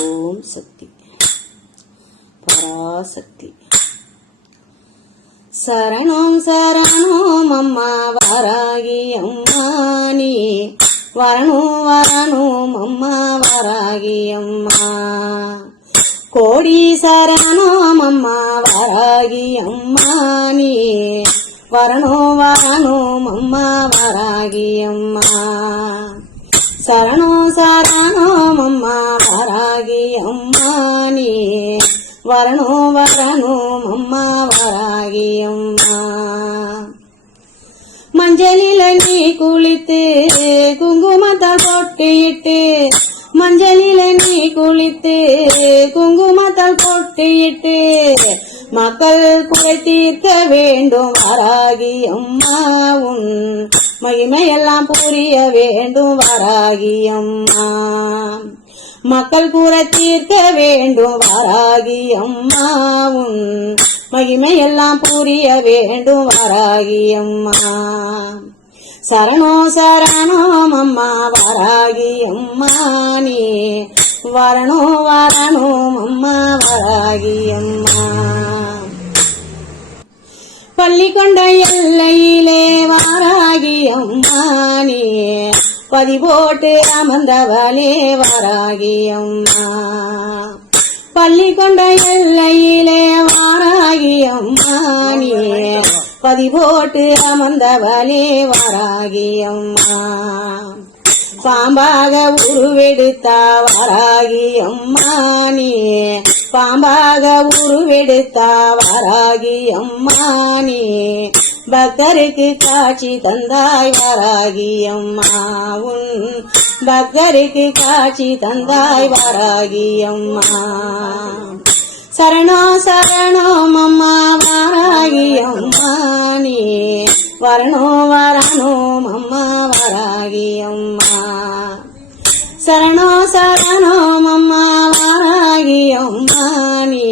ஓம் சக்தி பராசக்தி. சரணம் சரணம் அம்மா வாராகி அம்மா நீ வரணும் வரணும் அம்மா வாராகி அம்மா. கோடி சரணம் அம்மா வாராகி அம்மா நீ வரணும் வரணும் அம்மா வாராகி அம்மா. சரணம் சரணம் அம்மா வாராகி அம்மா நீ வரணும் வரணும் அம்மா வாராகி அம்மா. மஞ்சளில நீ குளித்து குங்குமத்தால் பொட்டியிட்டு, மஞ்சளில நீ குளித்து குங்குமத்தால் பொட்டியிட்டு, மக்கள் குறை தீர்க்க வேண்டும் வாராகி அம்மா. உன் மகிமையெல்லாம் புரிய வேண்டும் வாராகி அம்மா. மக்கள் குறை தீர்க்க வேண்டும் வாராகி அம்மா. உன் மகிமையெல்லாம் புரிய வேண்டும் வாராகி அம்மா. சரணோ சரணம் அம்மா வாராகி அம்மா நீ வரணும் வரணும் அம்மா வாராகி அம்மா. பள்ளி கொண்ட எல்லையிலே வாராகி அம்மா நீ பதி போட்டு அமர்ந்தவளே வாராகி அம்மா. பள்ளி கொண்ட எல்லையிலே வாராகி அம்மா நீ பதி போட்டு அமர்ந்தவளே வாராகி அம்மா. பாம்பாக உருவெடுத்தா வாராகி அம்மா நீ பாம்பாக உருவெடுத்தா வாராகி அம்மா நீ பக்தருக்கு காட்சி தந்தாய் வாராகி அம்மா. உன் பக்தருக்கு காட்சி தந்தாய் வாராகி அம்மா. சரணோ சரணம் அம்மா வாராகி அம்மா நீ வரணும் வரணும் அம்மா வாராகி அம்மா. சரணோ சரணம் அம்மா வாராகி அம்மா நீ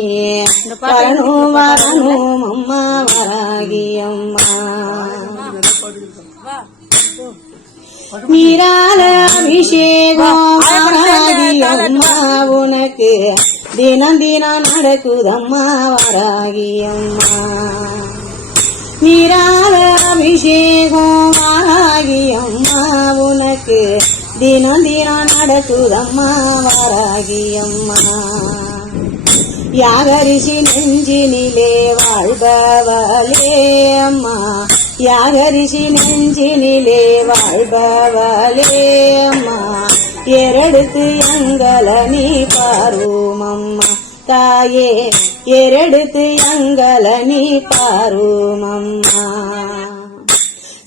வரணும் வரணும் அம்மா வாராகி அம்மா. நீரால அபிஷேகம் வாராகி அம்மா உனக்கு தினம் தினம் நடக்குதம்மா வாராகி அம்மா. நீரால அபிஷேகம் வாராகி அம்மா உனக்கு தினம் தினம் நடக்குதம்மா வாராகி அம்மா. யாகரிஷி நெஞ்சினிலே வாழ்பவளே அம்மா. யாகரிஷி நெஞ்சினிலே வாழ்பவளே அம்மா. ஏறெடுத்து எங்கள நீ பாரும் அம்மா தாயே. ஏறெடுத்து எங்கள நீ பாரும் அம்மா.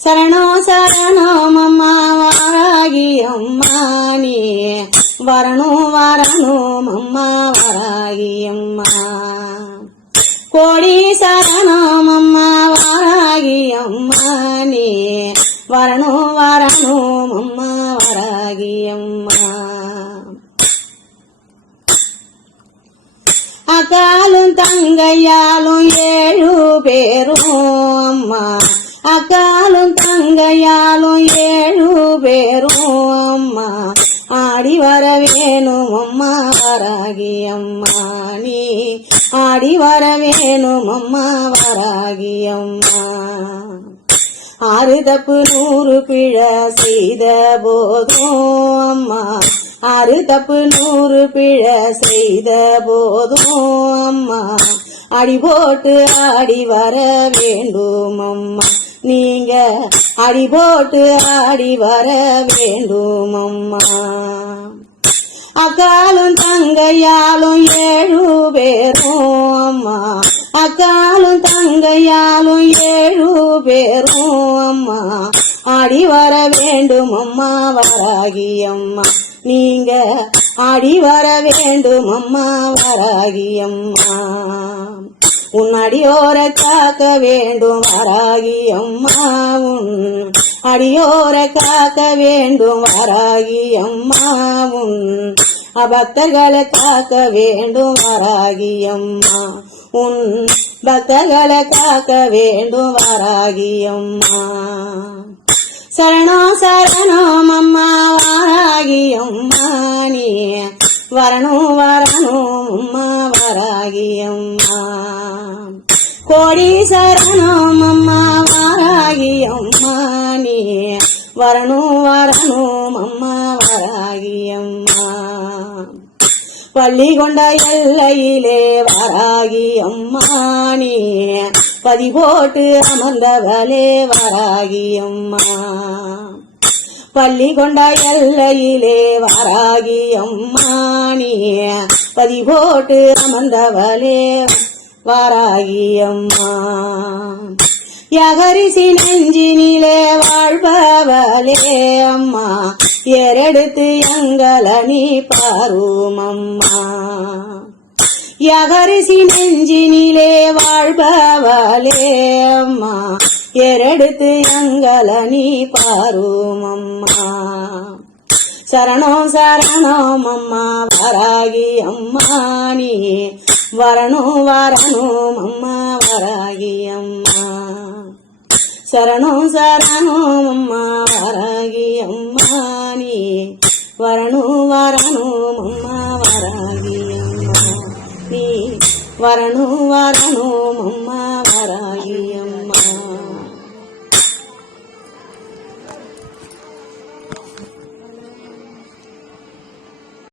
சரணோ சரணம் அம்மா வாராகி அம்மா நீ வரணும் வரணும் அம்மா வாராகி அம்மா. கோடி சரணம் அம்மா வாராகி அம்மா நீ வரணும் வரணும் அம்மா வாராகி அம்மா. அக்காலும் தங்கையாலும் 7 பேரும் அம்மா. அக்காலும் தங்கையாலும் 7 பேரும் அம்மா. ஆடி வர வேணும் அம்மா வாராகி அம்மா நீ ஆடி வர வேணும் அம்மா வாராகி அம்மா. 6 தப்பு 100 பிழை செய்த போதும் அம்மா. 6 தப்பு 100 பிழை செய்த போதும் அம்மா. அடி போட்டு ஆடி வர வேண்டும் அம்மா. நீங்க அடி போட்டு ஆடி வர வேண்டும் அம்மா. அக்காலும் தங்கையாலும் 7 பேரும் அம்மா. அக்காலும் தங்கையாலும் 7 பேரும் அம்மா. ஆடி வர வேண்டும் அம்மா வாராகி அம்மா. நீங்க ஆடி வர வேண்டும் அம்மா வாராகி அம்மா. உன் அடியோர காக்க வேண்டும் வாராகி அம்மா. உன் அடியோர காக்க வேண்டும் வாராகி அம்மா. உன் பக்தர்களை காக்க வேண்டும் வாராகி அம்மா. உன் பக்தர்களை காக்க வேண்டும் வாராகி அம்மா. சரணோ சரணம் அம்மா வாராகி அம்மா நீ வரணும் வரணும் அம்மா வராகி அம்மா கோடி சரணம் அம்மா வராகி அம்மா நீ வரணும் வரணும் அம்மா வராகி அம்மா பள்ளி கொண்ட எல்லையிலே வராகி அம்மா நீ பதி போட்டு அமர்ந்தவளே வராகி அம்மா பள்ளி கொண்ட எல்லையிலே வராகி அம்மா நீ பதி போட்டு அமர்ந்தவளே வராகி அம்மா யகரிசி நெஞ்சினிலே வாழ்பவளே அம்மா ஏறெடுத்து எங்களை நீ பாரும் அம்மா யகரிசி நெஞ்சினிலே வாழ்பவளே அம்மா ஏறெடுத்து எங்களை நீ பாரும் அம்மா சரணம் சரணம் அம்மா வராகி அம்மா நீ வரணும் வரணும் அம்மா வராகி அம்மா சரணம் சரணம் அம்மா வராகி அம்மா நீ வரணும் வரணும் அம்மா வராகி அம்மா நீ வரணும் வரணும் அம்மா